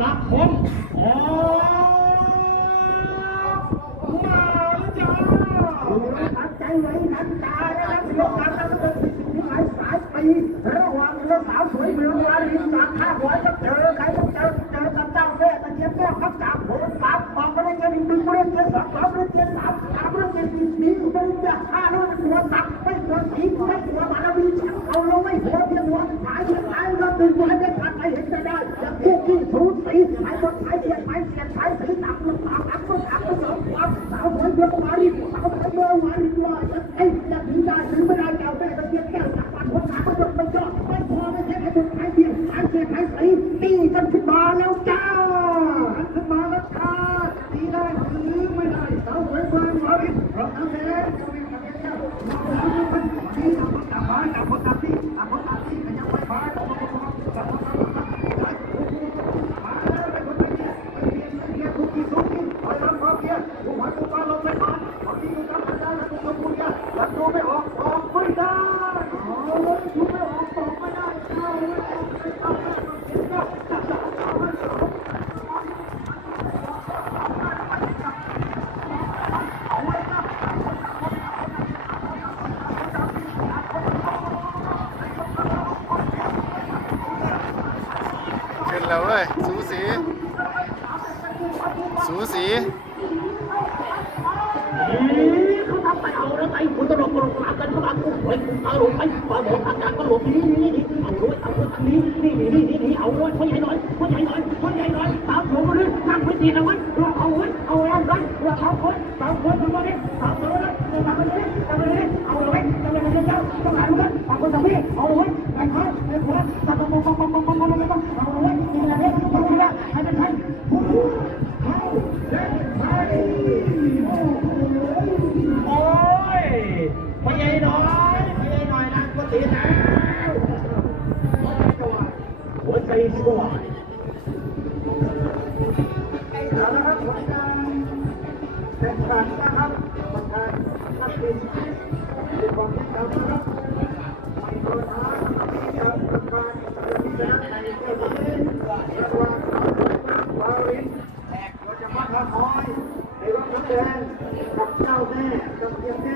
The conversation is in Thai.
สักคมออกมาจ้าตัดใจไว้ทันตาแล้วนะโลกการตั้งแต่สิบหลายสายปีระหว่างเรื่องสาวสวยเมืองวารินจากข้าหัวจะเจอใครต้องเจอเจอกับเจ้าแม่ตะเกียบแก้วครับจากโหนปั๊บอกไปเลยเงินหนึ่งเรื่องเงินสองสองเรื่องเงินสามสามเรื่องเงินสี่สี่เรื่องจะห้าเรื่องหัวตับไม่หัวสีไม่หัวบารมีฉันเอาลงไม่หัวเพียงหัวหายเพียงหายเรื่องหนึ่งหัวให้เป็นพันไปเห็นจะได้อย่างพวกที่สูสี หายบนหายเสียงหายเสียงหายสีตับลงตามอักก็อักก็สองความสาวสวยเมืองวาริสาวสวยเมืองวาริว่าจะไอ้จะถึงได้ถึงไม่ได้เจ้าแม่ตะเกียบแก้วจากบ้านคนหาก็ยกไม่ยอดไม่พอไม่ใช่ไอ้บุญหายเสียงหายเสียงหายสีตีกันขึ้นมาแล้วจ้าขึ้นมาแล้วจ้าตีได้หรือไม่ได้สาวสวยเมืองวารินเราทำเองจะม่ทำเองแล้วเราทำเองนี่เรากลับบ้านกับคนกลับที่กับคนกลับที่กันยังไม่พา เพียรทุกวันทุกวันลงไปก่อนบางทีอยู่กับอาจารย์แล้วทุกคนเนี่ยแล้วดูไม่ออกออกไม่ได้โอ้ยดูไม่ออกออกไม่ได้เข้าไม่ออกไม่เข้าไม่ออกไม่เข้าจับจับจับไม่ออกขึ้นแล้วเว้ยสูสีสูสี เขาทำไปเอาแล้วไปคุณตลกตลกหลากันเขาหลังกูไว้กูตาลงไปความหลงทาการก็หลบนี่นี่นี่เอาด้วยเอาด้วยทางนี้นี่นี่นี่นี่เอาด้วยพ่อใหญ่น่อยพ่อใหญ่น่อยพ่อใหญ่น่อยสาวโฉมเลยนั่งพื้นดีนะวันเราเอาไว้เอาไว้ไว้เราเอาคนสาวคนมาเลยสาวโฉมเลยทำไปเลยทำไปเลยเอาเลยทำไปเลยเจ้าต้องหาลูกเอาคนทำพี่เอาไว้ไปขวาไปขวาตัดตรงตรงตรงตรงตรงตรงตรงเอาไว้นี่นะเนี่ยต้องคิดว่าให้เป็นใครเอาเด็กไทย สีหนาวหัจสวายเอะครัาแข่งขันนะครับปมีควาามนะครับมีโทรนทาศที่นะในที่นี้างบานแาน้อนราแทีย